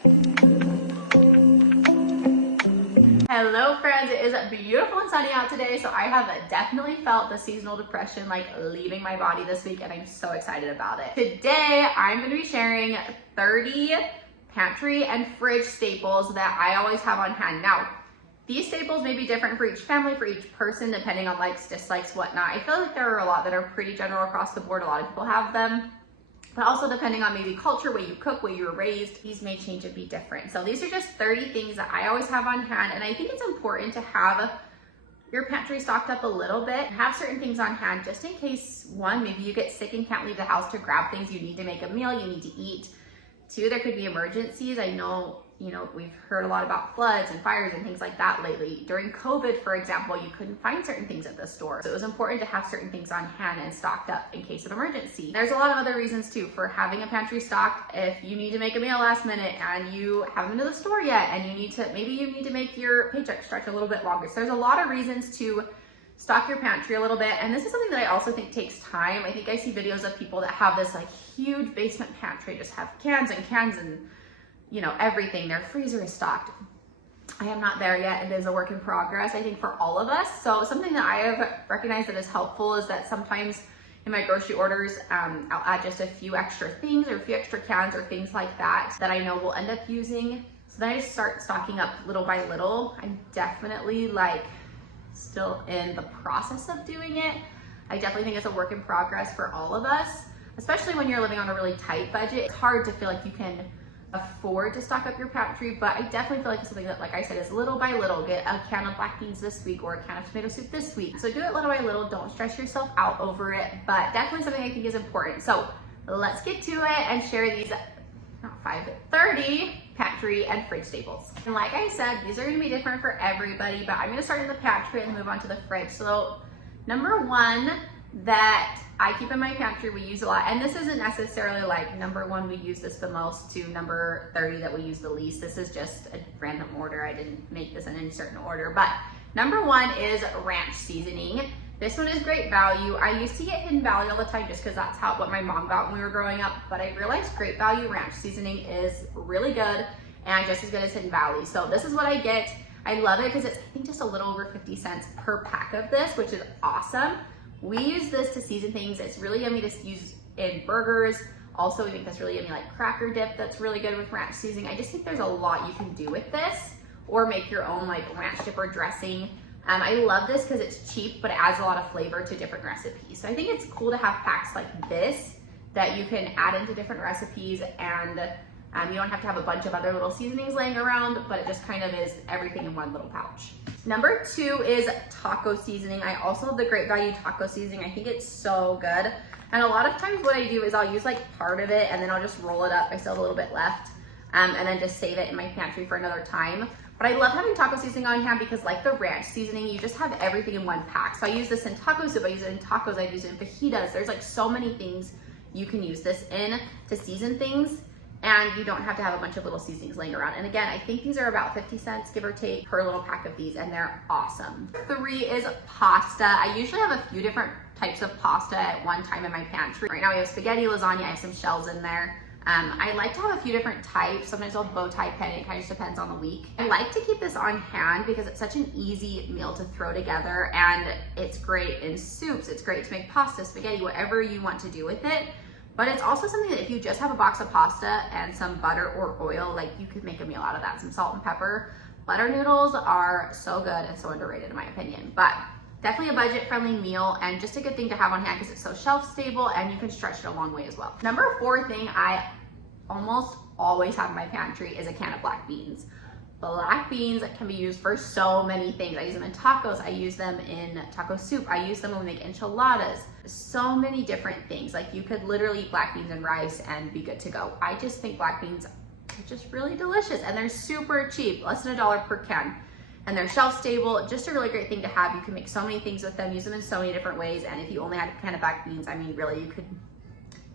Hello friends, it is beautiful and sunny out today, so I have definitely felt the seasonal depression like leaving my body this week, and I'm so excited about it. Today, I'm going to be sharing 30 pantry and fridge staples that I always have on hand. Now, these staples may be different for each family, for each person, depending on likes, dislikes, whatnot. I feel like there are a lot that are pretty general across the board. A lot of people have them. But also depending on maybe culture, way you cook, way you were raised, these may change and be different. So these are just 30 things that I always have on hand. And I think it's important to have your pantry stocked up a little bit, have certain things on hand just in case, one, maybe you get sick and can't leave the house to grab things. You need to make a meal, you need to eat. Two, there could be emergencies. I know, we've heard a lot about floods and fires and things like that lately. During COVID, for example, you couldn't find certain things at the store. So it was important to have certain things on hand and stocked up in case of emergency. There's a lot of other reasons too for having a pantry stocked. If you need to make a meal last minute and you haven't been to the store yet and maybe you need to make your paycheck stretch a little bit longer. So there's a lot of reasons to stock your pantry a little bit. And this is something that I also think takes time. I think I see videos of people that have this like huge basement pantry, just have cans and cans and everything. Their freezer is stocked. I am not there yet. It is a work in progress, I think, for all of us. So something that I have recognized that is helpful is that sometimes in my grocery orders, I'll add just a few extra things or a few extra cans or things like that that I know we'll end up using. So then I just start stocking up little by little. I'm definitely still in the process of doing it. I definitely think it's a work in progress for all of us, especially when you're living on a really tight budget. It's hard to feel like you can afford to stock up your pantry, but I definitely feel like it's something that, like I said, is little by little. Get a can of black beans this week or a can of tomato soup this week. So do it little by little. Don't stress yourself out over it, but definitely something I think is important. So let's get to it and share these, not 5, but 30 pantry and fridge staples. And like I said, these are gonna be different for everybody, but I'm gonna start in the pantry and move on to the fridge. So number one that I keep in my pantry, we use a lot, and this isn't necessarily like number one, we use this the most, to number 30 that we use the least. This is just a random order. I didn't make this in any certain order, but number one is ranch seasoning. This one is great value. I used to get Hidden Valley all the time just because that's what my mom got when we were growing up, but I realized great value ranch seasoning is really good and just as good as Hidden Valley. So this is what I get. I love it because it's, I think, just a little over 50 cents per pack of this, which is awesome. We use this to season things. It's really yummy to use in burgers. Also, we make this really yummy like cracker dip that's really good with ranch seasoning. I just think there's a lot you can do with this, or make your own like ranch dip or dressing. I love this because it's cheap, but it adds a lot of flavor to different recipes. So I think it's cool to have packs like this that you can add into different recipes, and you don't have to have a bunch of other little seasonings laying around, but it just kind of is everything in one little pouch. Number two is taco seasoning. I also love the Great Value taco seasoning. I think it's so good. And a lot of times what I do is I'll use like part of it and then I'll just roll it up. I still have a little bit left, and then just save it in my pantry for another time. But I love having taco seasoning on hand because, like the ranch seasoning, you just have everything in one pack. So I use this in taco soup, I use it in tacos, I use it in fajitas. There's like so many things you can use this in to season things, and you don't have to have a bunch of little seasonings laying around. And again, I think these are about 50 cents, give or take, per little pack of these, and they're awesome. 3 is pasta. I usually have a few different types of pasta at one time in my pantry. Right now we have spaghetti, lasagna, I have some shells in there. I like to have a few different types. Sometimes I'll bow tie penne, it kind of just depends on the week. I like to keep this on hand because it's such an easy meal to throw together, and it's great in soups. It's great to make pasta, spaghetti, whatever you want to do with it. But it's also something that if you just have a box of pasta and some butter or oil, like you could make a meal out of that, some salt and pepper. Butter noodles are so good and so underrated in my opinion, but definitely a budget-friendly meal and just a good thing to have on hand because it's so shelf-stable and you can stretch it a long way as well. Number 4 thing I almost always have in my pantry is a can of black beans. Black beans can be used for so many things. I use them in tacos, I use them in taco soup, I use them when we make enchiladas. So many different things. Like you could literally eat black beans and rice and be good to go. I just think black beans are just really delicious and they're super cheap, less than $1 per can. And they're shelf stable, just a really great thing to have. You can make so many things with them, use them in so many different ways. And if you only had a can of black beans, I mean, really, you could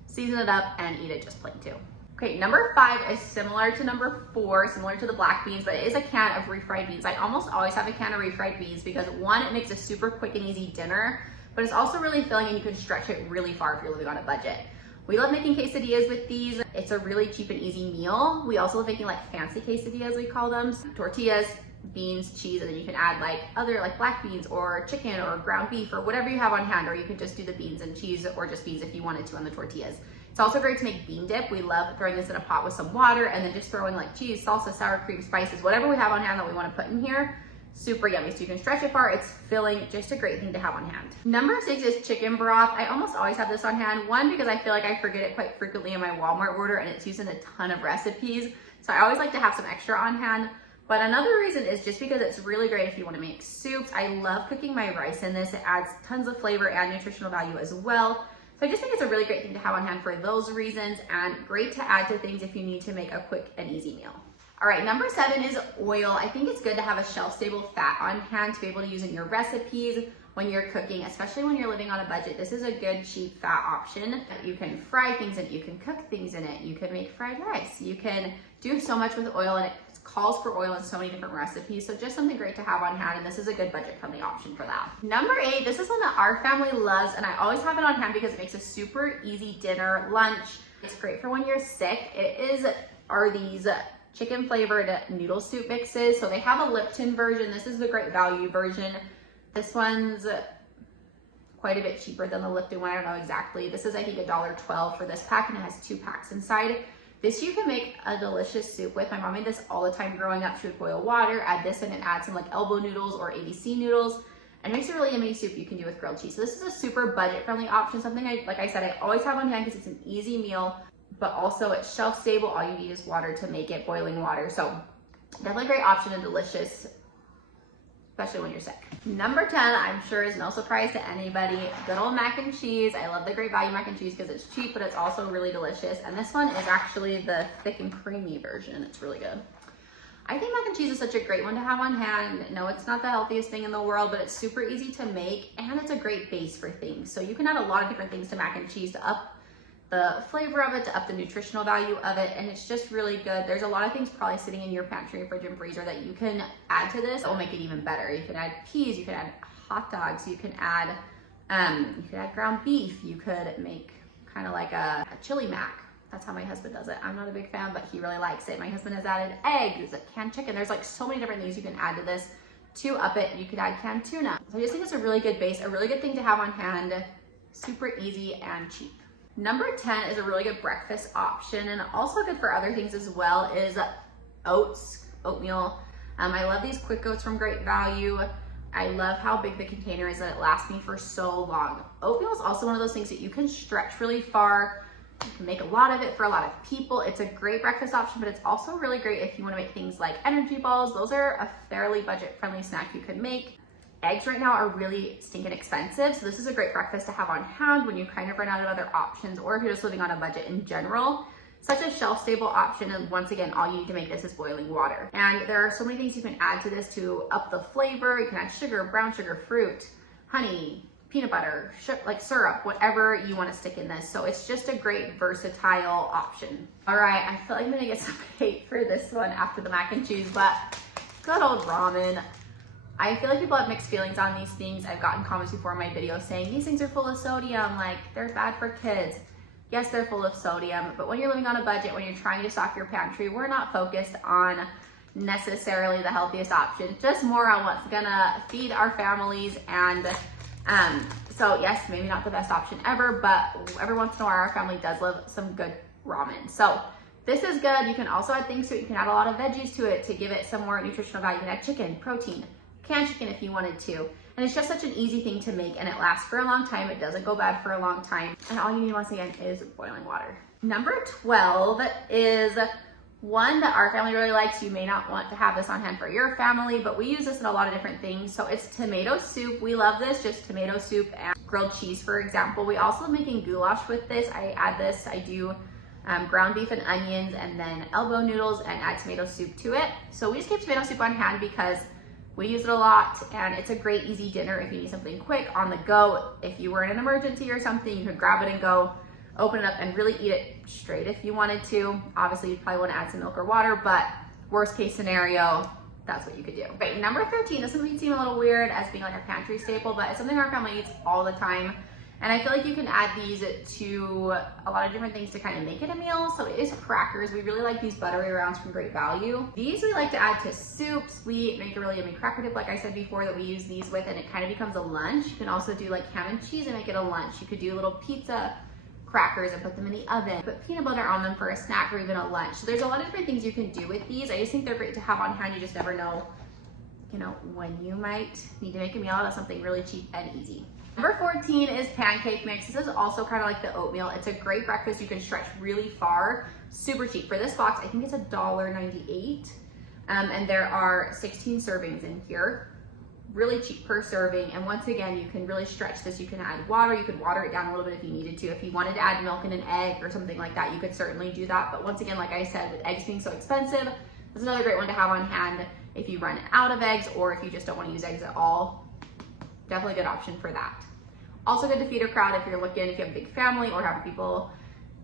season it up and eat it just plain too. Okay, number 5 is similar to number 4, similar to the black beans, but it is a can of refried beans. I almost always have a can of refried beans because 1, it makes a super quick and easy dinner, but it's also really filling and you can stretch it really far if you're living on a budget. We love making quesadillas with these. It's a really cheap and easy meal. We also love making like fancy quesadillas, we call them. Tortillas, beans, cheese, and then you can add like other like black beans or chicken or ground beef or whatever you have on hand, or you can just do the beans and cheese or just beans if you wanted to on the tortillas. It's also great to make bean dip. We love throwing this in a pot with some water and then just throwing like cheese, salsa, sour cream, spices, whatever we have on hand that we want to put in here. Super yummy. So you can stretch it far. It's filling, just a great thing to have on hand. Number 6 is chicken broth. I almost always have this on hand. One, because I feel like I forget it quite frequently in my Walmart order and it's used in a ton of recipes. So I always like to have some extra on hand. But another reason is just because it's really great if you want to make soups. I love cooking my rice in this. It adds tons of flavor and nutritional value as well. So I just think it's a really great thing to have on hand for those reasons, and great to add to things if you need to make a quick and easy meal. All right, number 7 is oil. I think it's good to have a shelf-stable fat on hand to be able to use in your recipes when you're cooking, especially when you're living on a budget. This is a good, cheap fat option. You can fry things in it, you can cook things in it, you can make fried rice. You can do so much with oil, and it calls for oil in so many different recipes. So just something great to have on hand, and this is a good budget-friendly option for that. Number 8, this is one that our family loves, and I always have it on hand because it makes a super easy dinner, lunch. It's great for when you're sick. Are these chicken flavored noodle soup mixes. So they have a Lipton version. This is the great value version. This one's quite a bit cheaper than the Lipton one. I don't know exactly. This is, I think, $1.12 for this pack, and it has 2 packs inside. This you can make a delicious soup with. My mom made this all the time growing up. She would boil water, add this in, and add some like elbow noodles or ABC noodles, and it makes a really yummy soup you can do with grilled cheese. So this is a super budget-friendly option, something like I said, I always have on hand because it's an easy meal, but also it's shelf stable. All you need is water to make it, boiling water. So definitely a great option and delicious, especially when you're sick. Number 10, I'm sure is no surprise to anybody, good old mac and cheese. I love the Great Value mac and cheese because it's cheap, but it's also really delicious. And this one is actually the thick and creamy version. It's really good. I think mac and cheese is such a great one to have on hand. No, it's not the healthiest thing in the world, but it's super easy to make, and it's a great base for things. So you can add a lot of different things to mac and cheese to up the flavor of it, to up the nutritional value of it, and it's just really good. There's a lot of things probably sitting in your pantry, fridge, and freezer that you can add to this that will make it even better. You can add peas, you can add hot dogs, you can add ground beef, you could make kind of like a chili mac. That's how my husband does it. I'm not a big fan, but he really likes it. My husband has added eggs, canned chicken. There's like so many different things you can add to this to up it. You could add canned tuna. So I just think it's a really good base, a really good thing to have on hand, super easy and cheap. Number 10 is a really good breakfast option, and also good for other things as well, is oatmeal. I love these quick oats from Great Value. I love how big the container is, that it lasts me for so long. Oatmeal is also one of those things that you can stretch really far. You can make a lot of it for a lot of people. It's a great breakfast option, but it's also really great if you want to make things like energy balls. Those are a fairly budget-friendly snack you could make. Eggs right now are really stinking expensive, so this is a great breakfast to have on hand when you kind of run out of other options, or if you're just living on a budget in general. Such a shelf-stable option, and once again, all you need to make this is boiling water. And there are so many things you can add to this to up the flavor. You can add sugar, brown sugar, fruit, honey, peanut butter, like syrup, whatever you want to stick in this. So it's just a great versatile option. All right, I feel like I'm gonna get some hate for this one after the mac and cheese, but good old ramen. I feel like people have mixed feelings on these things. I've gotten comments before in my videos saying these things are full of sodium, like they're bad for kids. Yes, they're full of sodium, but when you're living on a budget, when you're trying to stock your pantry, we're not focused on necessarily the healthiest option, just more on what's gonna feed our families. And so yes, maybe not the best option ever, but every once in a while our family does love some good ramen. So this is good. You can also add things to it. You can add a lot of veggies to it to give it some more nutritional value. You can add chicken, protein, canned chicken if you wanted to. And it's just such an easy thing to make, and it lasts for a long time. It doesn't go bad for a long time. And all you need, once again, is boiling water. Number 12 is one that our family really likes. You may not want to have this on hand for your family, but we use this in a lot of different things. So it's tomato soup. We love this, just tomato soup and grilled cheese, for example. We also making goulash with this. I add this, I do ground beef and onions, and then elbow noodles, and add tomato soup to it. So we just keep tomato soup on hand because we use it a lot, and it's a great easy dinner if you need something quick on the go. If you were in an emergency or something, you could grab it and go, open it up, and really eat it straight if you wanted to. Obviously, you'd probably want to add some milk or water, but worst case scenario, that's what you could do. Right, number 13, this one may seem a little weird as being like a pantry staple, but it's something our family eats all the time, And I feel like you can add these to a lot of different things to kind of make it a meal. So it is crackers. We really like these buttery rounds from Great Value. These we like to add to soups. We make a really yummy cracker dip, like I said before, that we use these with, and it kind of becomes a lunch. You can also do like ham and cheese and make it a lunch. You could do little pizza crackers and put them in the oven, put peanut butter on them for a snack or even a lunch. So there's a lot of different things you can do with these. I just think they're great to have on hand. You just never know, you know, when you might need to make a meal out of something really cheap and easy. Number 14 is pancake mix. This is also kind of like the oatmeal. It's a great breakfast. You can stretch really far, super cheap. For this box, I think it's $1.98. And there are 16 servings in here. Really cheap per serving. And once again, you can really stretch this. You can add water. You could water it down a little bit if you needed to. If you wanted to add milk and an egg or something like that, you could certainly do that. But once again, like I said, with eggs being so expensive, this is another great one to have on hand if you run out of eggs or if you just don't want to use eggs at all. Definitely a good option for that. Also good to feed a crowd if you're looking, if you have a big family or having people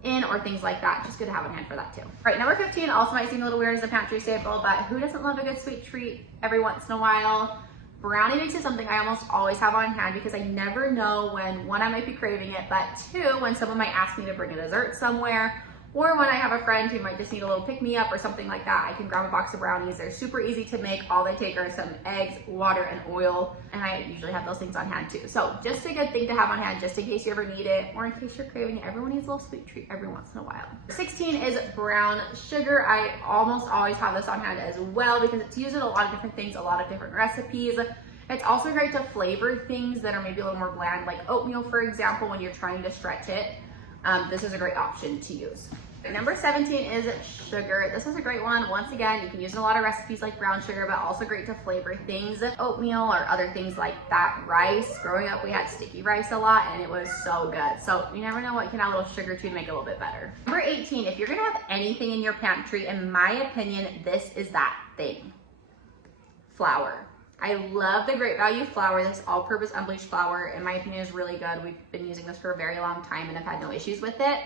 in or things like that. Just good to have on hand for that too. All right, number 15 also might seem a little weird as a pantry staple, but who doesn't love a good sweet treat every once in a while? Brownie mix is something I almost always have on hand because I never know when, one, I might be craving it, but two, when someone might ask me to bring a dessert somewhere, or when I have a friend who might just need a little pick-me-up or something like that, I can grab a box of brownies. They're super easy to make. All they take are some eggs, water, and oil, and I usually have those things on hand too. So just a good thing to have on hand just in case you ever need it, or in case you're craving it. Everyone needs a little sweet treat every once in a while. 16 is brown sugar. I almost always have this on hand as well because it's used in a lot of different things, a lot of different recipes. It's also great to flavor things that are maybe a little more bland, like oatmeal, for example, when you're trying to stretch it. This is a great option to use. Number 17 is sugar. This is a great one. Once again, you can use in a lot of recipes like brown sugar, but also great to flavor things, oatmeal or other things like that. Rice, growing up we had sticky rice a lot and it was so good. So you never know what you can add a little sugar to make it a little bit better. Number 18, if you're gonna have anything in your pantry, in my opinion, this is that thing. Flour. I love the Great Value flour. This all-purpose unbleached flour, in my opinion, is really good. We've been using this for a very long time and have had no issues with it.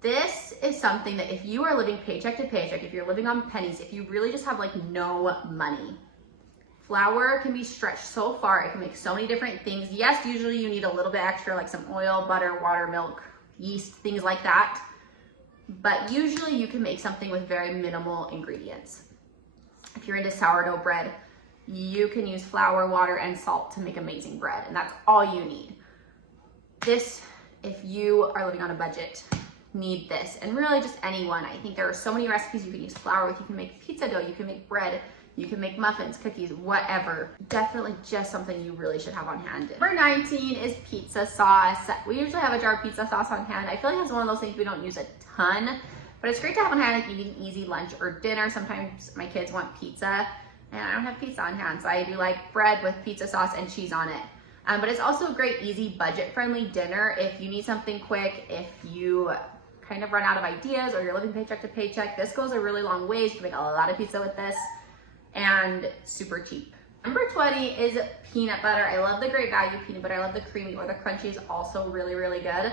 This is something that if you are living paycheck to paycheck, if you're living on pennies, if you really just have like no money, flour can be stretched so far. It can make so many different things. Yes, usually you need a little bit extra, like some oil, butter, water, milk, yeast, things like that. But usually you can make something with very minimal ingredients. If you're into sourdough bread, you can use flour, water, and salt to make amazing bread, and that's all you need. This, if you are living on a budget, need this, and really just anyone. I think there are so many recipes you can use flour with. You can make pizza dough, you can make bread, you can make muffins, cookies, whatever. Definitely just something you really should have on hand. Number 19 is pizza sauce. We usually have a jar of pizza sauce on hand. I feel like it's one of those things we don't use a ton, but it's great to have on hand if you need an easy lunch or dinner. Sometimes my kids want pizza and I don't have pizza on hand, so I do like bread with pizza sauce and cheese on it. But it's also a great, easy, budget-friendly dinner if you need something quick, if you kind of run out of ideas or you're living paycheck to paycheck. This goes a really long ways. You can make a lot of pizza with this, and super cheap. Number 20 is peanut butter. I love the Great Value peanut butter. I love the creamy or the crunchy is also really, really good.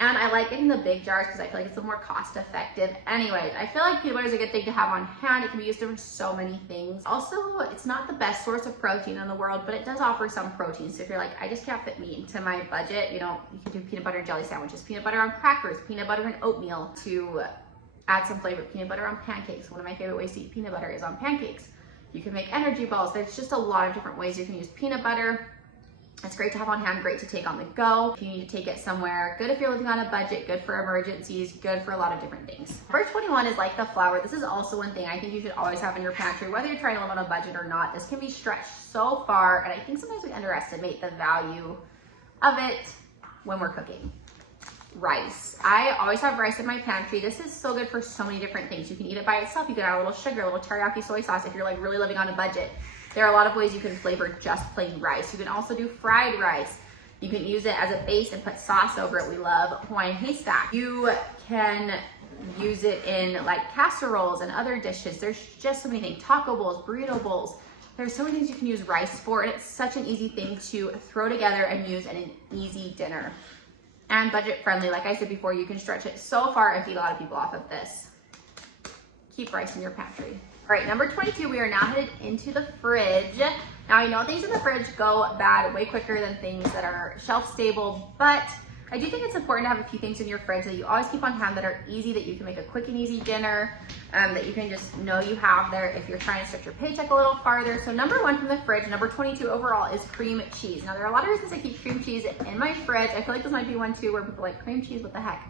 And I like getting the big jars because I feel like it's a little more cost effective. Anyways, I feel like peanut butter is a good thing to have on hand. It can be used for so many things. Also, it's not the best source of protein in the world, but it does offer some protein. So if you're like, I just can't fit meat into my budget, you know, you can do peanut butter and jelly sandwiches, peanut butter on crackers, peanut butter and oatmeal to add some flavor, peanut butter on pancakes. One of my favorite ways to eat peanut butter is on pancakes. You can make energy balls. There's just a lot of different ways you can use peanut butter. It's great to have on hand, great to take on the go. If you need to take it somewhere, good if you're living on a budget, good for emergencies, good for a lot of different things. Number 21 is like the flour. This is also one thing I think you should always have in your pantry, whether you're trying to live on a budget or not. This can be stretched so far, and I think sometimes we underestimate the value of it when we're cooking. Rice. I always have rice in my pantry. This is so good for so many different things. You can eat it by itself. You can add a little sugar, a little teriyaki soy sauce if you're like really living on a budget. There are a lot of ways you can flavor just plain rice. You can also do fried rice. You can use it as a base and put sauce over it. We love Hawaiian haystack. You can use it in like casseroles and other dishes. There's just so many things. Taco bowls, burrito bowls. There's so many things you can use rice for, and it's such an easy thing to throw together and use in an easy dinner. And budget friendly. Like I said before, you can stretch it so far and feed a lot of people off of this. Keep rice in your pantry. All right, number 22, we are now headed into the fridge. Now I know things in the fridge go bad way quicker than things that are shelf stable, but I do think it's important to have a few things in your fridge that you always keep on hand that are easy, that you can make a quick and easy dinner, that you can just know you have there if you're trying to stretch your paycheck a little farther. So number 1 from the fridge, number 22 overall, is cream cheese. Now there are a lot of reasons I keep cream cheese in my fridge. I feel like this might be one too where people are like, cream cheese, what the heck?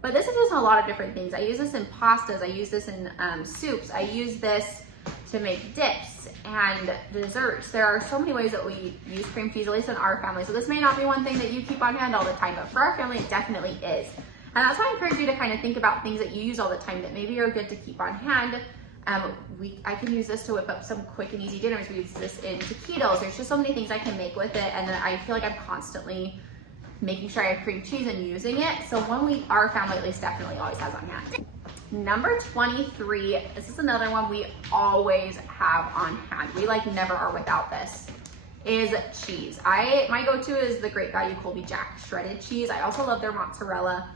But this is used in a lot of different things. I use this in pastas, I use this in soups, I use this to make dips and desserts. There are so many ways that we use cream cheese, at least in our family. So this may not be one thing that you keep on hand all the time, but for our family, it definitely is. And that's why I encourage you to kind of think about things that you use all the time that maybe are good to keep on hand. I can use this to whip up some quick and easy dinners. We use this in taquitos. There's just so many things I can make with it, and then I feel like I'm constantly making sure I have cream cheese and using it. So one our family at least definitely always has on hand. Number 23, this is another one we always have on hand. We like never are without this, is cheese. My go-to is the Great Value Colby Jack shredded cheese. I also love their mozzarella.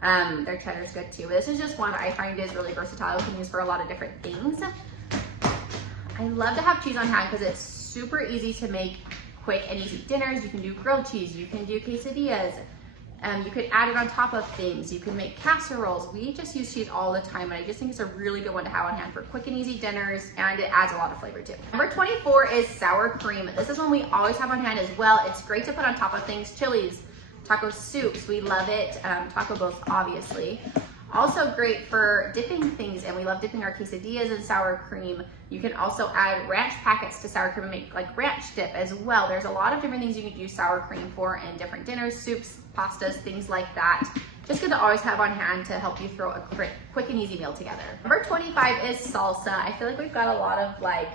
Their cheddar's good too. But this is just one I find is really versatile. You can use for a lot of different things. I love to have cheese on hand because it's super easy to make quick and easy dinners. You can do grilled cheese, you can do quesadillas, you could add it on top of things, you can make casseroles. We just use cheese all the time, and I just think it's a really good one to have on hand for quick and easy dinners, and it adds a lot of flavor too. Number 24 is sour cream. This is one we always have on hand as well. It's great to put on top of things, chilies, taco soups, we love it, taco bowls obviously. Also great for dipping things, and we love dipping our quesadillas in sour cream. You can also add ranch packets to sour cream and make like ranch dip as well. There's a lot of different things you can use sour cream for in different dinners, soups, pastas, things like that. Just good to always have on hand to help you throw a quick and easy meal together. Number 25 is salsa. I feel like we've got a lot of like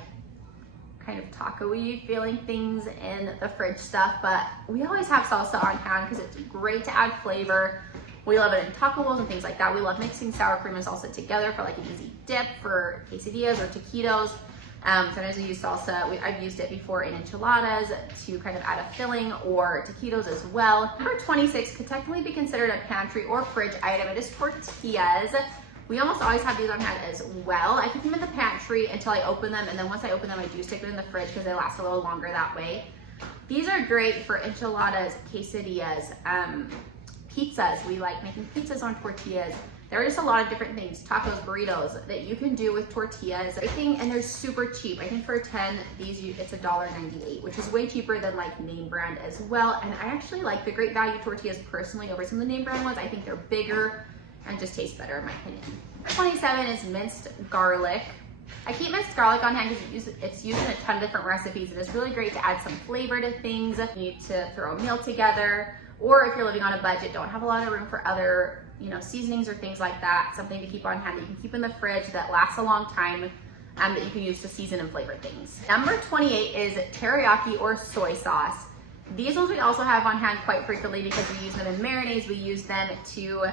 kind of taco-y feeling things in the fridge stuff, but we always have salsa on hand because it's great to add flavor. We love it in taco bowls and things like that. We love mixing sour cream and salsa together for like an easy dip for quesadillas or taquitos. Sometimes we use salsa. I've used it before in enchiladas to kind of add a filling, or taquitos as well. Number 26 could technically be considered a pantry or fridge item. It is tortillas. We almost always have these on hand as well. I keep them in the pantry until I open them, and then once I open them, I do stick them in the fridge because they last a little longer that way. These are great for enchiladas, quesadillas, pizzas. We like making pizzas on tortillas. There are just a lot of different things, tacos, burritos, that you can do with tortillas. And they're super cheap. I think for 10, it's $1.98, which is way cheaper than like name brand as well. And I actually like the Great Value tortillas personally over some of the name brand ones. I think they're bigger and just taste better in my opinion. 27 is minced garlic. I keep minced garlic on hand because it's used in a ton of different recipes, and it's really great to add some flavor to things. You need to throw a meal together, or if you're living on a budget, don't have a lot of room for other seasonings or things like that, something to keep on hand that you can keep in the fridge that lasts a long time, that you can use to season and flavor things. Number 28 is teriyaki or soy sauce. These ones we also have on hand quite frequently because we use them in marinades. We use them to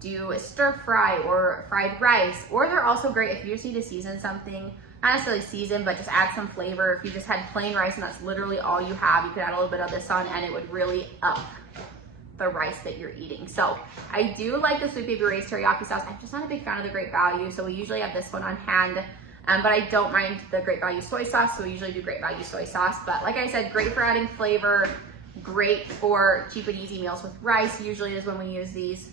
do a stir fry or fried rice, or they're also great if you just need to season something, not necessarily season, but just add some flavor. If you just had plain rice and that's literally all you have, you could add a little bit of this on and it would really up the rice that you're eating. So I do like the Sweet Baby Ray's teriyaki sauce. I'm just not a big fan of the Great Value, so we usually have this one on hand. But I don't mind the Great Value soy sauce, so we usually do Great Value soy sauce. But like I said, great for adding flavor, great for cheap and easy meals with rice, usually is when we use these.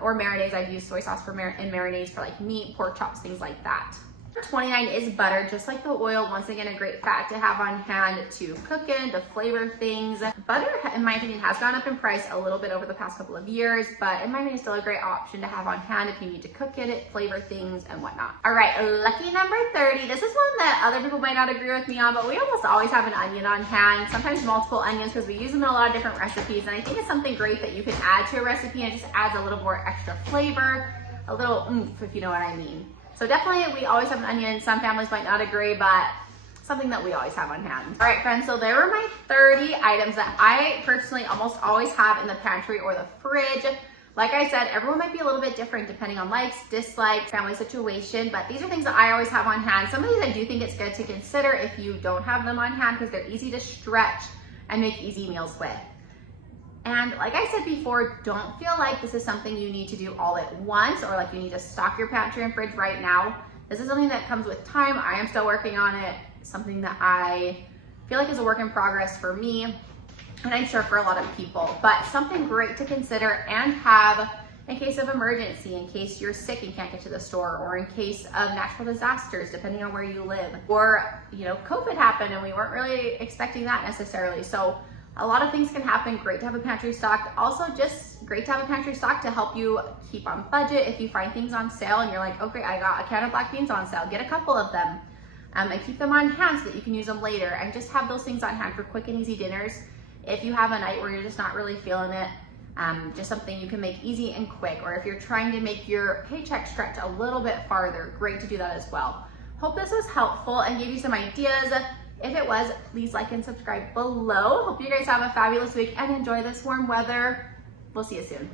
Or marinades. I've used soy sauce in marinades for like meat, pork chops, things like that. 29 is butter, just like the oil. Once again, a great fat to have on hand to cook in, to flavor things. Butter, in my opinion, has gone up in price a little bit over the past couple of years, but in my opinion, it's still a great option to have on hand if you need to cook in it, flavor things, and whatnot. All right, lucky number 30. This is one that other people might not agree with me on, but we almost always have an onion on hand, sometimes multiple onions, because we use them in a lot of different recipes, and I think it's something great that you can add to a recipe, and it just adds a little more extra flavor, a little oomph, if you know what I mean. So definitely we always have an onion. Some families might not agree, but something that we always have on hand. All right, friends, so there were my 30 items that I personally almost always have in the pantry or the fridge. Like I said, everyone might be a little bit different depending on likes, dislikes, family situation, but these are things that I always have on hand. Some of these I do think it's good to consider if you don't have them on hand because they're easy to stretch and make easy meals with. And like I said before, don't feel like this is something you need to do all at once or like you need to stock your pantry and fridge right now. This is something that comes with time. I am still working on it. Something that I feel like is a work in progress for me, and I'm sure for a lot of people, but something great to consider and have in case of emergency, in case you're sick and can't get to the store, or in case of natural disasters, depending on where you live, or COVID happened and we weren't really expecting that necessarily. So a lot of things can happen. Great to have a pantry stocked. Also, just great to have a pantry stocked to help you keep on budget. If you find things on sale and you're like, okay, I got a can of black beans on sale, get a couple of them, and keep them on hand so that you can use them later, and just have those things on hand for quick and easy dinners. If you have a night where you're just not really feeling it, just something you can make easy and quick, or if you're trying to make your paycheck stretch a little bit farther, great to do that as well. Hope this was helpful and gave you some ideas. If it was, please like and subscribe below. Hope you guys have a fabulous week and enjoy this warm weather. We'll see you soon.